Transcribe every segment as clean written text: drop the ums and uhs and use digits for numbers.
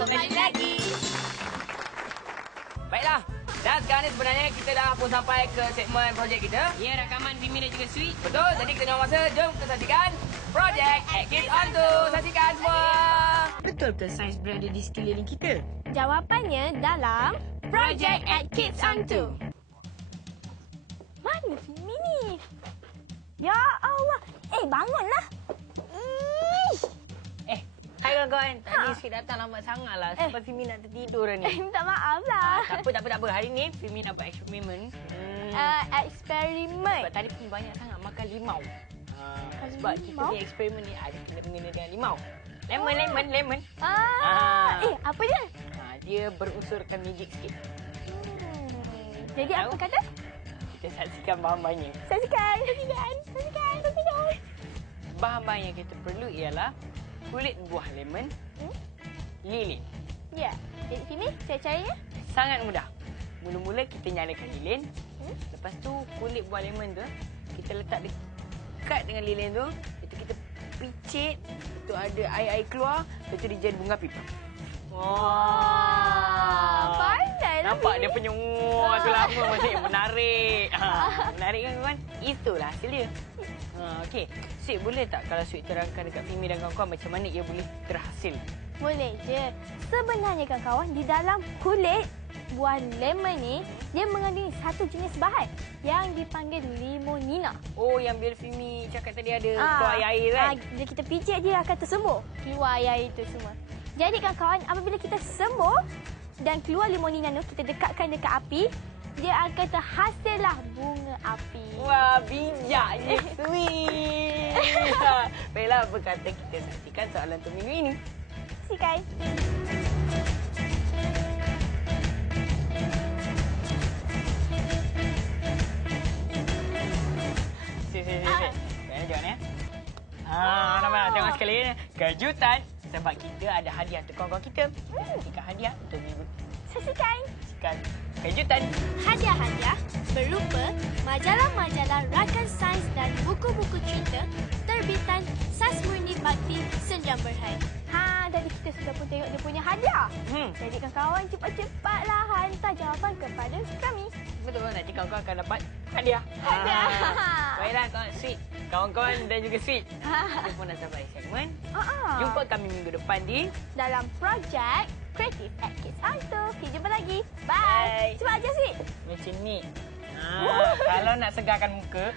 kembali lagi. Baiklah, dan sekarang ni sebenarnya kita dah pun sampai ke segmen projek kita. Ya, rakaman Vimy dan juga Sweet. Betul, jadi kita tengok masa. Jom kita saksikan projek Kids On 2. Saksikan semua. Betul-betul sains berada di sekeliling kita. Jawapannya dalam Project at Kids On 2. Mana Vimy ni? Ya Allah. Bangunlah. Hai kawan-kawan, tadi Sweet datang lambat sangat lah sebab Vimy nak tertidur ni. Minta maaf lah. Tak apa. Hari ni Vimy nak buat eksperimen. Eksperimen. Sebab tadi Vimy banyak sangat makan limau. Sebab kita limau? ni eksperimen ni ada kena-mengena dengan limau. Lemon. Apa dia? Dia berunsurkan magic sikit. Jadi apa kata? Kita saksikan bahan-bahannya. Saksikan. Bahan-bahan yang kita perlu ialah kulit buah lemon, lilin. Ya. Jadi sini saya caranya. Sangat mudah. Mula-mula kita nyalakan lilin. Lepas tu kulit buah lemon tu kita letak dekat dengan lilin tu. Itu kita picit. Itu ada air-air keluar. Lepas tu dia jadi bunga pipa. Pandai lah. Nampak dia punya tu lama macam menarik. Menarik kan kawan? Itulah hasil dia. Okey. Sweet, boleh tak kalau Sweet terangkan dekat Vimy dan kawan-kawan macam mana ia boleh terhasil? Boleh je. Sebenarnya kawan-kawan, di dalam kulit buah lemon ni, dia mengandungi satu jenis bahan yang dipanggil limonina. Oh, yang biar Vimy cakap tadi ada keluar air kan? Bila kita pijit, dia akan tersembur. Keluar air itu semua. Jadi kawan-kawan, apabila kita sembur dan keluar limonina tu, kita dekatkan dekat api, dia akan terhasillah bunga api. Wah, bijaknya Sweet. Baiklah, apa kata kita saksikan soalan untuk minggu ini? Saksikan. Sik. Jangan ya. Nampak tengok sekali ni. Kejutan. Sebab kita ada hadiah untuk kawan-kawan kita. Kita saksikan hadiah untuk minggu. Saksikan. Kejutan. Hadiah-hadiah berupa majalah-majalah rakan sains dan buku-buku cerita terbitan Sas Murni Bakti Senjam Berhad. Tadi kita sudah pun tengok dia punya hadiah. Jadi kawan-kawan cepat-cepatlah hantar jawapan kepada kami. Betul, nanti kawan-kawan akan dapat hadiah. Baiklah kawan Sweet. Kawan-kawan dan juga Sweet. Kita pun dah sampai segmen. Jumpa kami minggu depan di dalam projek Creative at Kids On 2. Kita jumpa lagi. Bye. Cepat aja Sweet. macam ni. Kalau nak segarkan muka,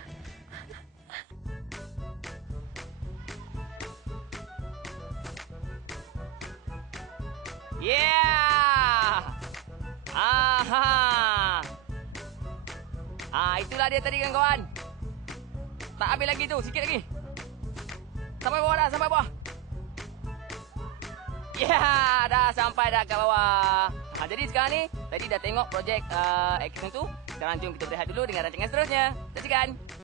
itulah dia tadi kawan-kawan. Tak habis lagi tu, sikit lagi. Sampai bawah dah, sampai bawah. Dah sampai dah kat bawah. Jadi sekarang ni, tadi dah tengok projek Action tu. Sekarang jom kita berehat dulu dengan rancangan seterusnya. Saksikan.